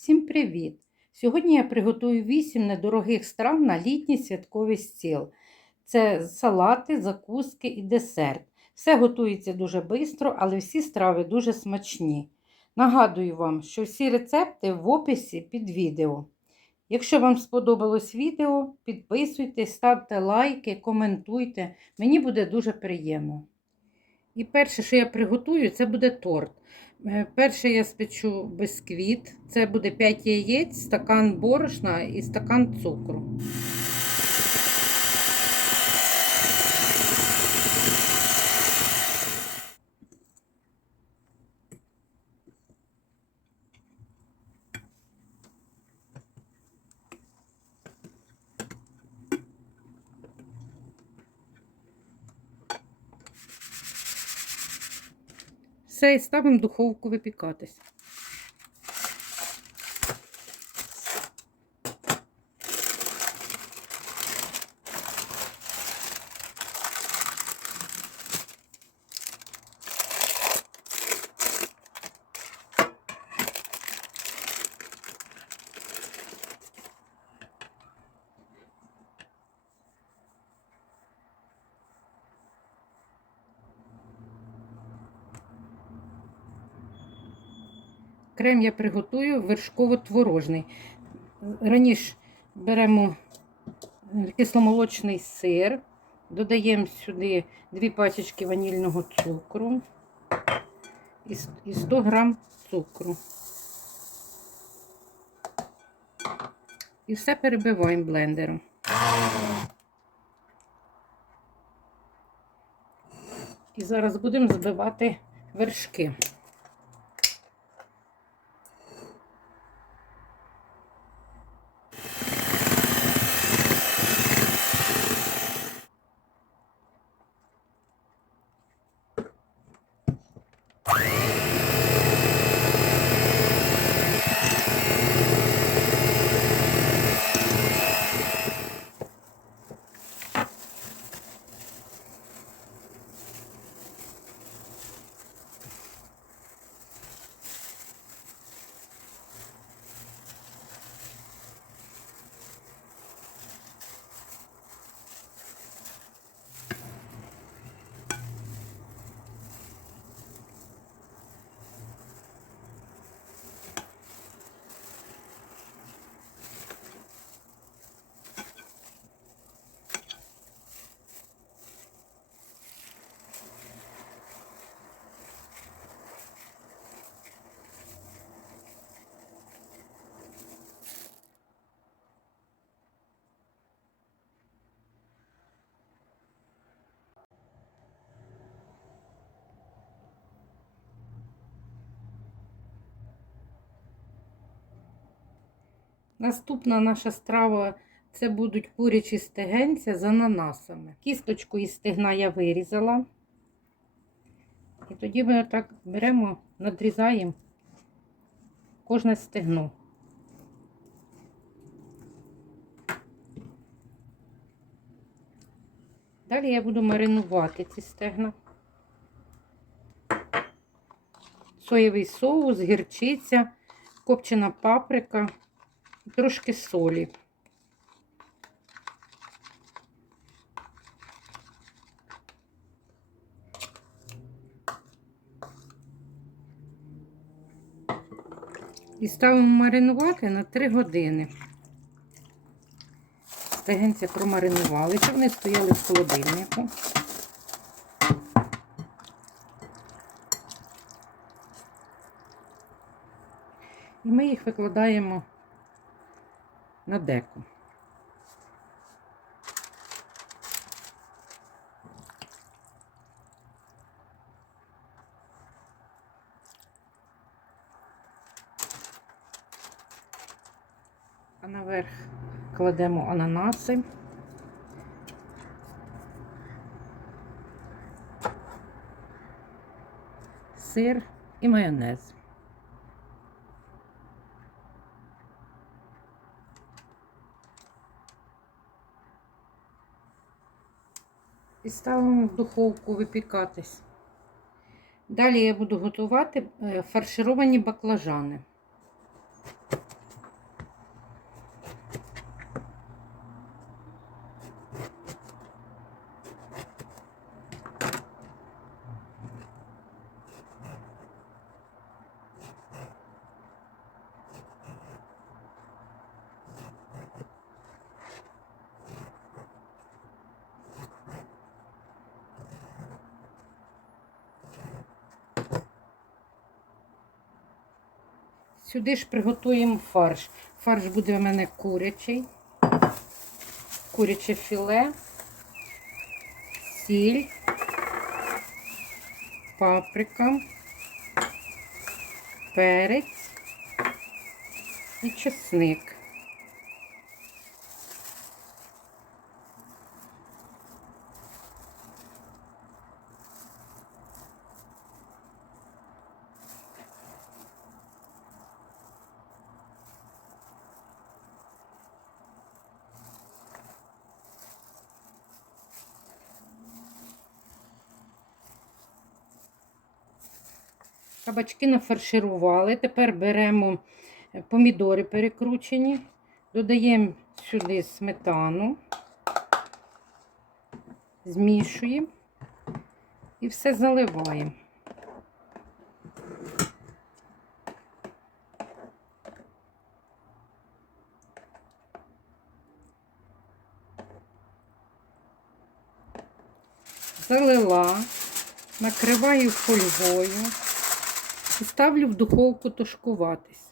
Всім привіт! Сьогодні я приготую 8 недорогих страв на літній святковий стіл. Це салати, закуски і десерт. Все готується дуже швидко, але всі страви дуже смачні. Нагадую вам, що всі рецепти в описі під відео. Якщо вам сподобалось відео, підписуйтесь, ставте лайки, коментуйте. Мені буде дуже приємно. І перше, що я приготую, це буде торт. Е, Перше я спечу бисквіт. Це буде 5 яєць, стакан борошна і стакан цукру. Все, і ставимо в духовку випікатись. Крем я приготую вершково-творожний. Раніше беремо кисломолочний сир, додаємо сюди 2 пачечки ванільного цукру і 100 грам цукру. І все перебиваємо блендером. І зараз будемо збивати вершки. Наступна наша страва це будуть курячі стегенця з ананасами. Кісточку із стегна я вирізала. І тоді ми отак беремо, надрізаємо кожне стегно. Далі я буду маринувати ці стегна. Соєвий соус, гірчиця, копчена паприка трошки солі. І ставимо маринувати на 3 години. Стегенця промаринувалися, вони стояли в холодильнику. І ми їх викладаємо на деко. А наверх кладемо ананаси. Сир і майонез. І ставимо в духовку випікатись. Далі я буду готувати е, фаршировані баклажани. Сюди ж приготуємо фарш. Фарш буде у мене курячий, куряче філе, сіль, паприка, перець і чесник. Кабачки нафарширували. Тепер беремо е, помідори перекручені, додаємо сюди сметану, змішуємо. І все заливаємо. Залила, накриваю фольгою і ставлю в духовку тушкуватись.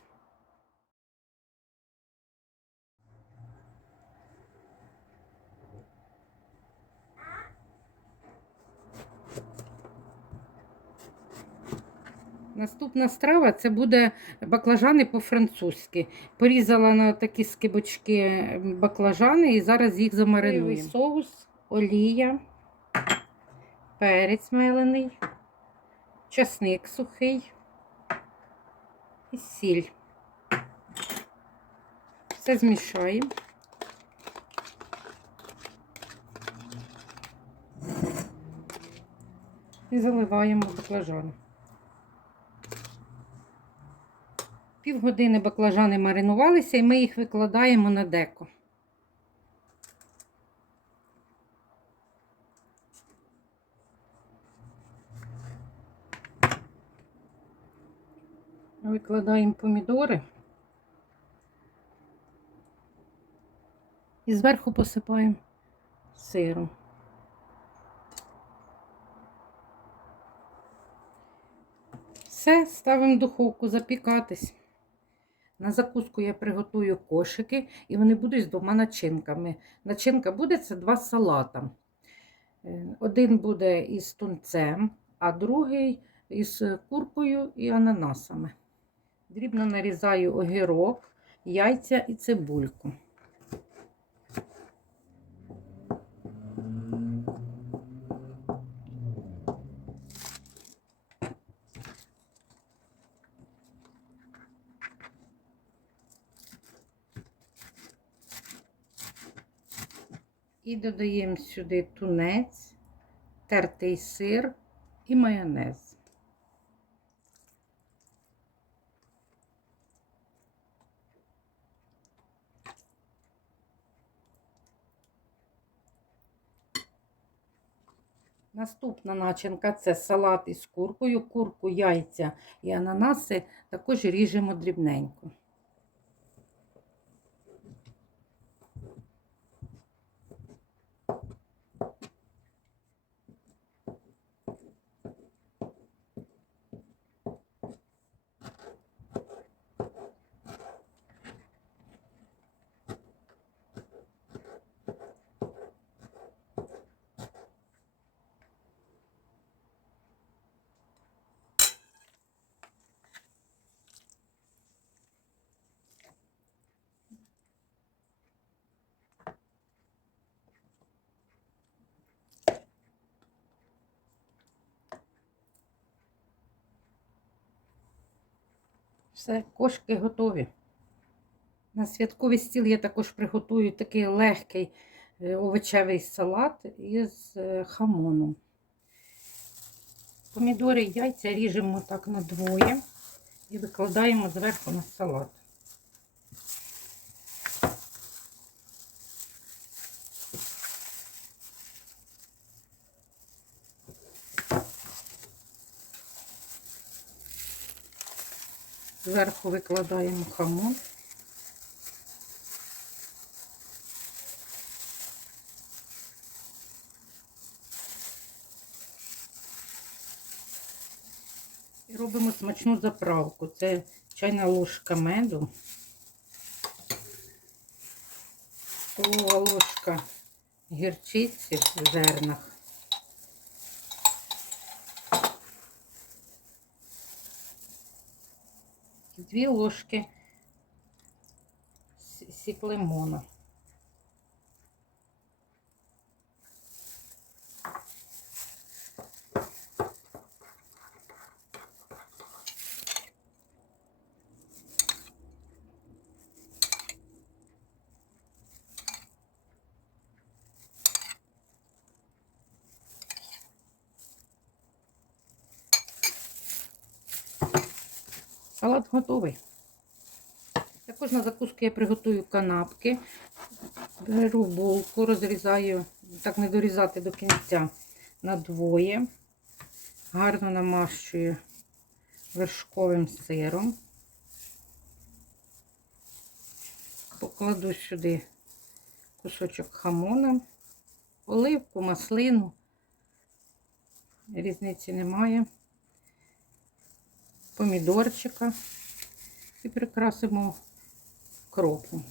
Наступна страва це буде баклажани по-французьки. Порізала на такі скибочки баклажани і зараз їх замаринуємо. Соус, олія, перець мелений, часник сухий і сіль. Все змішаємо. І заливаємо баклажани. Півгодини баклажани маринувалися і ми їх викладаємо на деко. Викладаємо помідори і зверху посипаємо сиром. Все, ставимо в духовку запікатись. На закуску я приготую кошики, і вони будуть з двома начинками. Начинка буде це два салата. Е, Один буде із тунцем, а другий із куркою і ананасами. Дрібно нарізаю огірок, яйця і цибульку. І додаємо сюди тунець, тертий сир і майонез. Наступна начинка це салат із куркою. Курку, яйця і ананаси також ріжемо дрібненько. Все, кошки готові. На святковий стіл я також приготую такий легкий е, овочевий салат із е, хамоном. Помідори і яйця ріжемо так на двоє і викладаємо зверху на салат. Зверху викладаємо хамон. І робимо смачну заправку. Це чайна ложка меду, столова ложка гірчиці в зернах. Дві ложки сі- сік лимона. Салат готовий. Також на закуску я приготую канапки. Беру булку, розрізаю, так не дорізати до кінця на двоє. Гарно намащую вершковим сиром. Покладу сюди кусочок хамона, оливку, маслину. Різниці немає. Помідорчика і прикрасимо кропом.